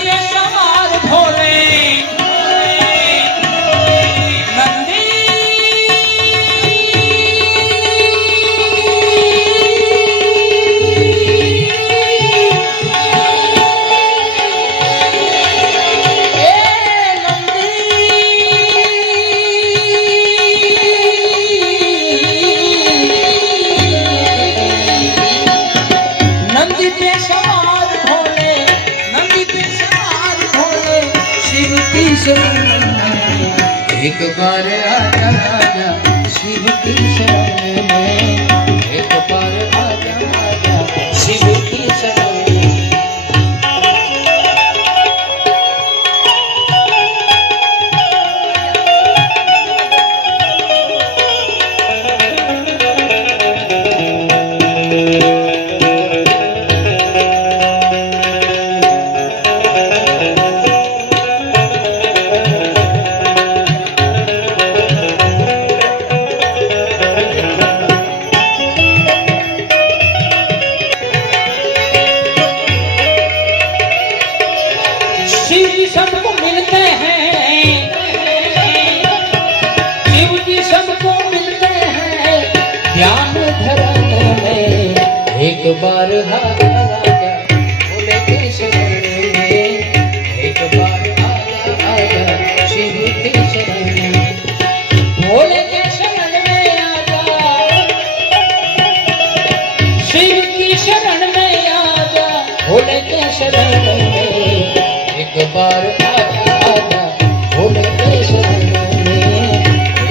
पे सवार भोले नंदी नंदी पे सवार भोले नंदी पे सवार भोले शिव की शरण में एक बार आजा आजा शिव की शरण में एक बार आजा आजा शिव की शरण में शिव जी सबको मिलते हैं शिव जी सबको मिलते हैं ध्यान धर्म में एक बार आजा आजा भोले के शरण में एक बार आजा आजा शिव के शरण में भोले के शरण में आजा शिव की शरण में आजा भोले के शरण में एक बार आजा आजा भोले के शरण में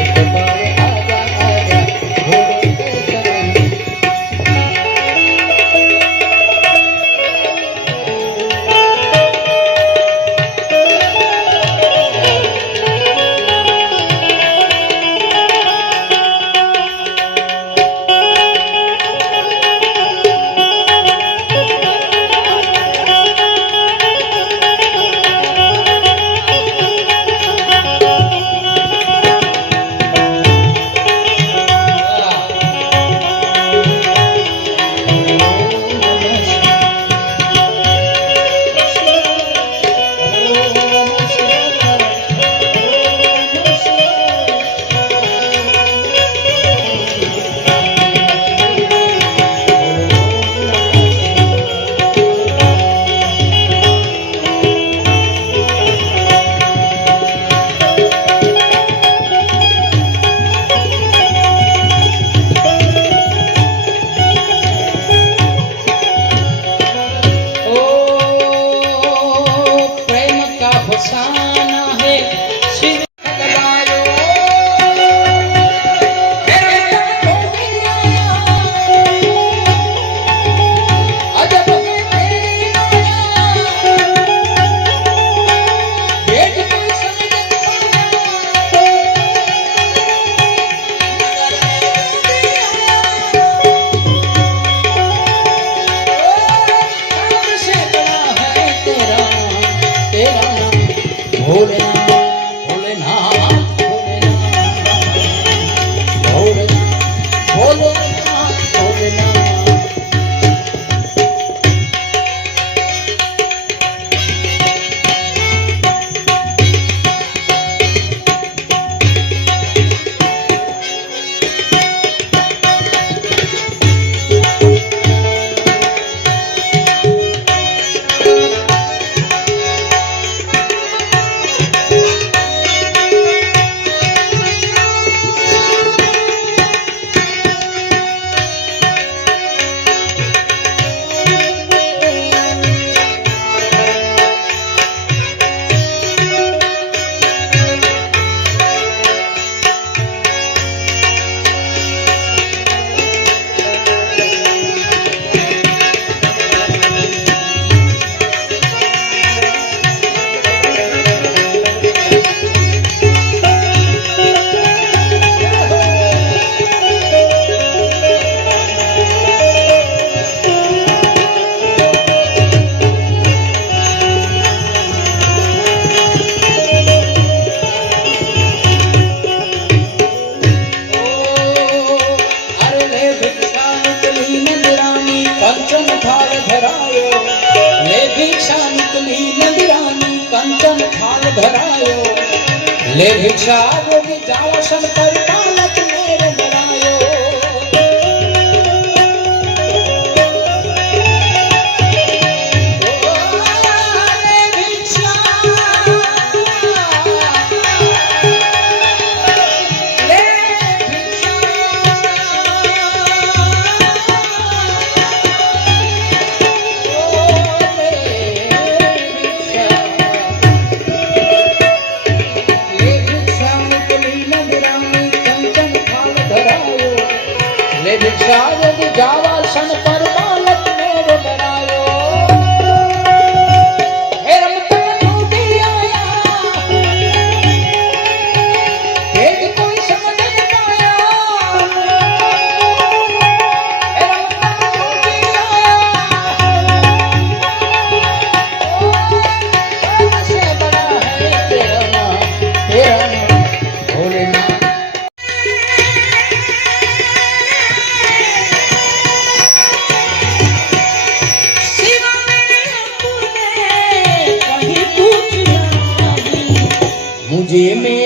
एक बार आजा आजा भोले के शरण में फसाना है शिव लगायो अजब में तेरी पेट को से बड़ा है तेरा तेरा भोलेनाथ भोलेनाथ भोलेनाथ भोलेनाथ भोलेनाथ मोकली नंदरानी कंचन थाल धरायो ले भिक्षा योगी जावा शंकर पालक मेर धरायो भिक्षा यदि जावा सन पर बालक मेरे बनायो हे रमता टूटी आया भेद कोई समझ न पाया हे रमता टूटी आया ओ सबसे बड़ा है तेरा नाम भोलेनाथ मुझे में